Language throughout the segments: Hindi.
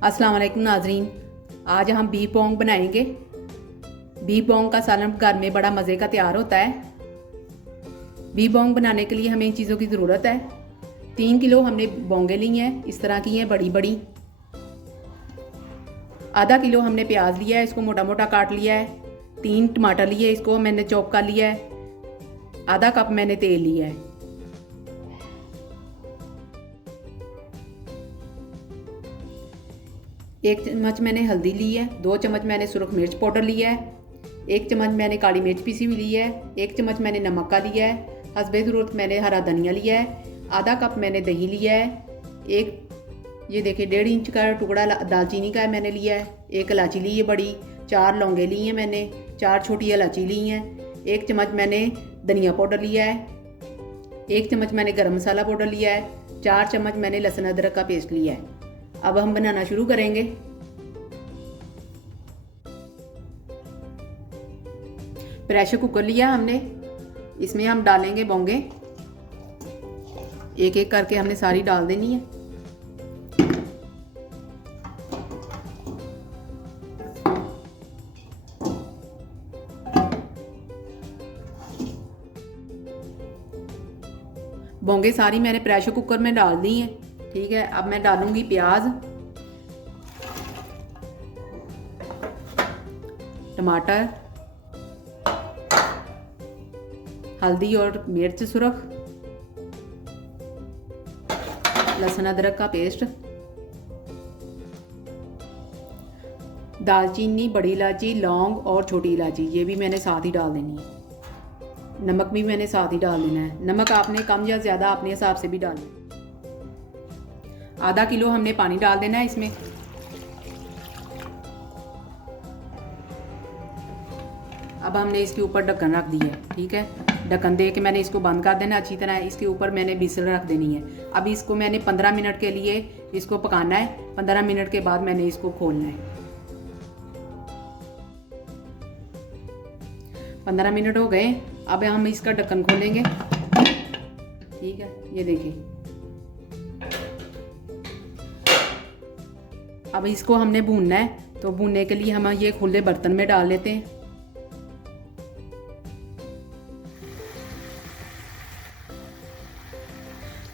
अस्सलाम वालेकुम नाजरीन, आज हम बीफ पोंग बनाएंगे। बीफ पोंग का सालन घर में बड़ा मज़े का तैयार होता है। बीफ पोंग बनाने के लिए हमें इन चीज़ों की ज़रूरत है। 3 किलो हमने बोंगे ली हैं, इस तरह की हैं बड़ी बड़ी। आधा किलो हमने प्याज लिया है, इसको मोटा मोटा काट लिया है। 3 टमाटर लिए, इसको मैंने चॉप कर लिया है। आधा कप मैंने तेल लिया है। एक चम्मच मैंने हल्दी ली है। 2 चम्मच मैंने सुरख मिर्च पाउडर लिया है। 1 चम्मच मैंने काली मिर्च पीसी हुई ली है। 1 चम्मच मैंने नमक का लिया है। हस्बे ज़रूरत मैंने हरा धनिया लिया है। आधा कप मैंने दही लिया है। ये देखिए 1.5 इंच का टुकड़ा दालचीनी का मैंने लिया है। 1 इलायची ली है बड़ी। 4 लौंगे ली हैं मैंने। 4 छोटी इलायची ली हैं। 1 चम्मच मैंने धनिया पाउडर लिया है। 1 चम्मच मैंने गरम मसाला पाउडर लिया है। 4 चम्मच मैंने लहसुन अदरक का पेस्ट लिया है। अब हम बनाना शुरू करेंगे। प्रेशर कुकर लिया हमने, इसमें हम डालेंगे बोंगे। एक एक करके हमने सारी डाल देनी है। बोंगे सारी मैंने प्रेशर कुकर में डाल दी हैं। ठीक है, अब मैं डालूंगी प्याज, टमाटर, हल्दी और मिर्च सुरख, लहसुन अदरक का पेस्ट, दालचीनी, बड़ी इलायची, लौंग और छोटी इलायची ये भी मैंने साथ ही डाल देनी है। नमक भी मैंने साथ ही डाल देना है। नमक आपने कम या ज़्यादा अपने हिसाब से भी डालना है। आधा किलो हमने पानी डाल देना है इसमें। अब हमने इसके ऊपर ढक्कन रख दिया है। ठीक है, ढक्कन दे के मैंने इसको बंद कर देना अच्छी तरह। इसके ऊपर मैंने बिसल रख देनी है। अब इसको मैंने 15 मिनट के लिए इसको पकाना है। 15 मिनट के बाद मैंने इसको खोलना है। 15 मिनट हो गए। अब हम इसका ढक्कन खोलेंगे। ठीक है, ये देखिए। अब इसको हमने भूनना है, तो भूनने के लिए हम ये खुले बर्तन में डाल लेते हैं।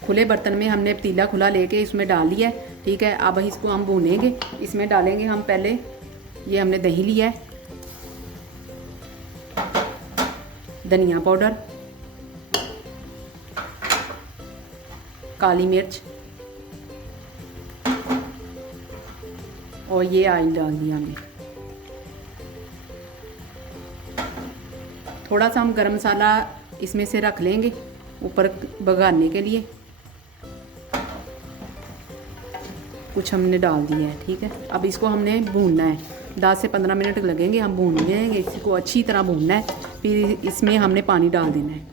खुले बर्तन में हमने पतीला खुला लेके इसमें डाल लिया है। ठीक है, अब इसको हम भूनेंगे। इसमें डालेंगे हम पहले, ये हमने दही लिया है, धनिया पाउडर, काली मिर्च और ये ऑयल डाल दिया हमने। थोड़ा सा हम गरम मसाला इसमें से रख लेंगे ऊपर बघारने के लिए। कुछ हमने डाल दिया है। ठीक है, अब इसको हमने भूनना है। 10 से 15 मिनट लगेंगे, हम भूनेंगे। इसको अच्छी तरह भूनना है। फिर इसमें हमने पानी डाल देना है।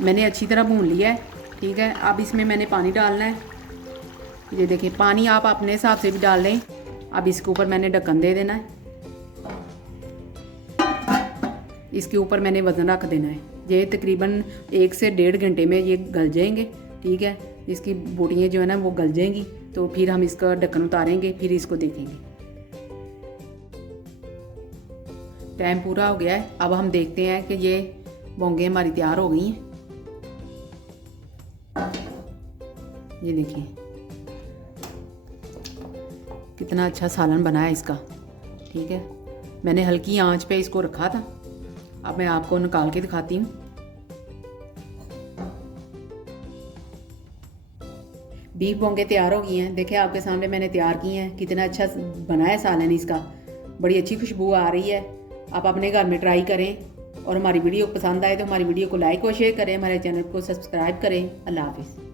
मैंने अच्छी तरह भून लिया है। ठीक है, अब इसमें मैंने पानी डालना है। ये देखिए, पानी आप अपने हिसाब से भी डाल लें। अब इसके ऊपर मैंने ढक्कन दे देना है। इसके ऊपर मैंने वज़न रख देना है। ये तकरीबन 1 से 1.5 घंटे में ये गल जाएंगे। ठीक है, इसकी बोटियाँ जो है ना वो गल जाएंगी। तो फिर हम इसका ढक्कन उतारेंगे, फिर इसको देखेंगे। टाइम पूरा हो गया है। अब हम देखते हैं कि ये बोंगे हमारी तैयार हो गई हैं। ये देखिए कितना अच्छा सालन बना है इसका। ठीक है, मैंने हल्की आंच पे इसको रखा था। अब मैं आपको निकाल के दिखाती हूँ। बीफ बोंगे तैयार हो गई हैं। देखिए आपके सामने मैंने तैयार की हैं। कितना अच्छा बना है सालन इसका। बड़ी अच्छी खुशबू आ रही है। आप अपने घर में ट्राई करें और हमारी वीडियो पसंद आए तो हमारी वीडियो को लाइक और शेयर करें। हमारे चैनल को सब्सक्राइब करें। अल्लाह हाफिज़।